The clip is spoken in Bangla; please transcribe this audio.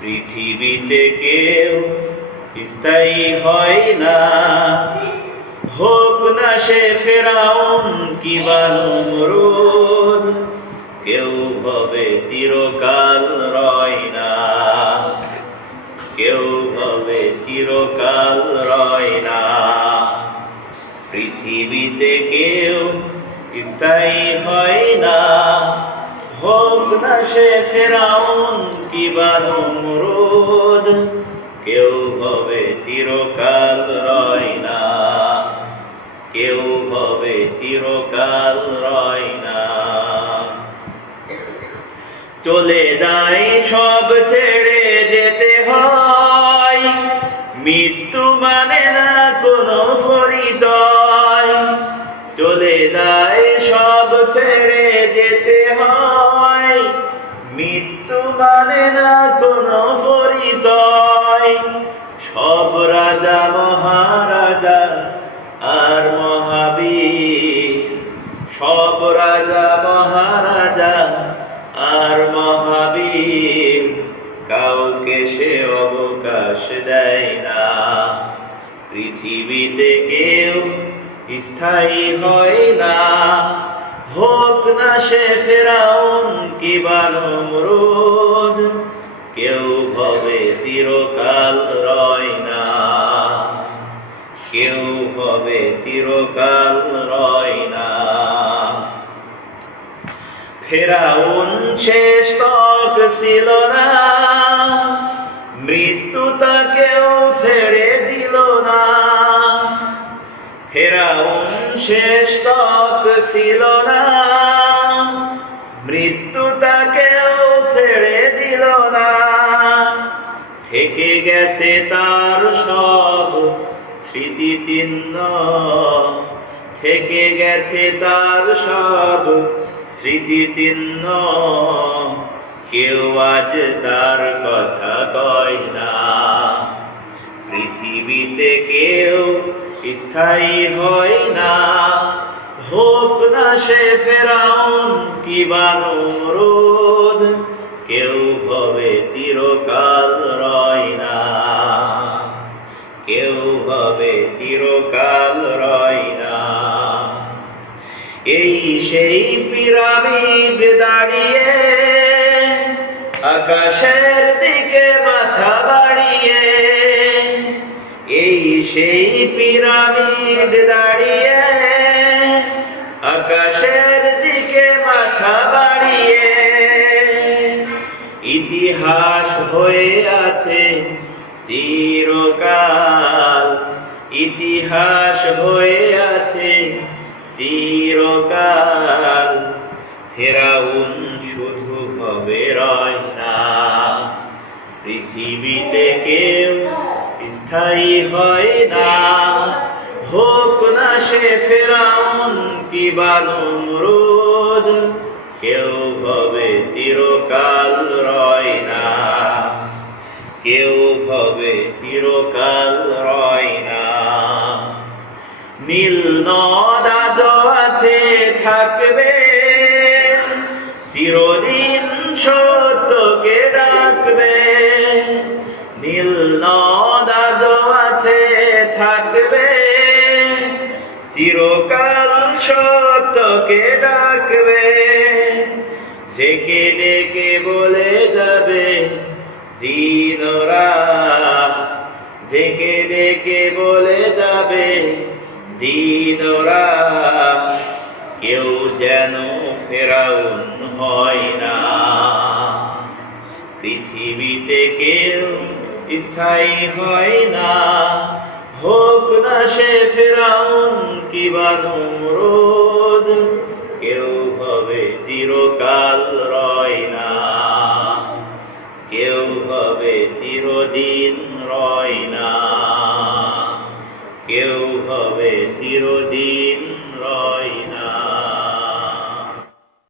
পৃথিবীতে কেউ স্থায়ী হয় না, হোক না সে ফেরাউন কিবা নমরুদ, কেউ হবে চিরকাল রয় না, কেউ হবে চিরকাল রয় না। পৃথিবীতে কেউ স্থায়ী হয় না, হোক না সে ফেরাউন কিবা নমরুদ, কেউ হবে চিরকাল রয় না, কেউ হবে চিরকাল রয় না। চলে যায় সব ছেড়ে যেতে হয়, মৃত্যু মানে না কোনো পরিচয়। চলে যায় সব ছেড়ে যেতে হয়, মৃত্যু মানে না কোনো পরিচয়। সব রাজা মহারাজা আর মহাবীর, সব রাজা মহারাজা আর মহাবীর, কাউকে সে অবকাশ দেয় না। পৃথিবীতে কেউ স্থায়ী হয় না, হোক না সে ফেরাউন কিবা নমরুদ, কেউ হবে চিরকাল রয় না, কেউ হবে চিরকাল রয় না। ফেরাউন শেষ তক ছিল না, মৃত্যু তাকেও ছেড়ে দিল না। ফেরাউন শেষ তক ছিল না, মৃত্যু তাকেও ছেড়ে দিল না। থেকে গেছে তার সব স্মৃতিচিহ্ন, থেকে গেছে তার সব স্মৃতিচিহ্ন, কেউ আজ তার কথা কয় না। পৃথিবীতে কেউ স্থায়ী হয় না, হোক না সে ফেরাউন কিবা নমরুদ, কেউ হবে চিরকাল রয় না, কেউ হবে চিরকাল রয় না। এই সেই পিরামিড দাঁড়িয়ে আকাশের দিকে মাথা বাড়িয়ে, এই সেই পিরামিড দাঁড়িয়ে আকাশের দিকে মাথা বাড়িয়ে। ইতিহাস হয়ে আছে চিরকাল, ইতিহাস হয়ে আছে চিরকাল। ফেরাউন শুধু হবে রয় না, পৃথিবীতে কেউ স্থায়ী হয় না, হোক না সে ফেরাউন কিবা নমরুদ, কেউ হবে চিরকাল রয় না, কেউ হবে চিরকাল রয় না। নীল নদ আজও আছে থাকবে, চিরদিন সত্যকে ডাকবে। নীল নদ আজও আছে থাকবে, চিরকাল সত্যকে ডাকবে। ডেকে ডেকে বলে যাবে দিন রাত, ডেকে ডেকে বলে যাবে দিন রাত, কেউ যেন ফেরাউন হয় না। পৃথিবীতে কেউ স্থায়ী হয় না, হোক না সে ফেরাউন কিবা নমরুদ, কেউ হবে চিরকাল রয় না, কেউ হবে চিরদিন রয় না, কেউ হবে চিরদিন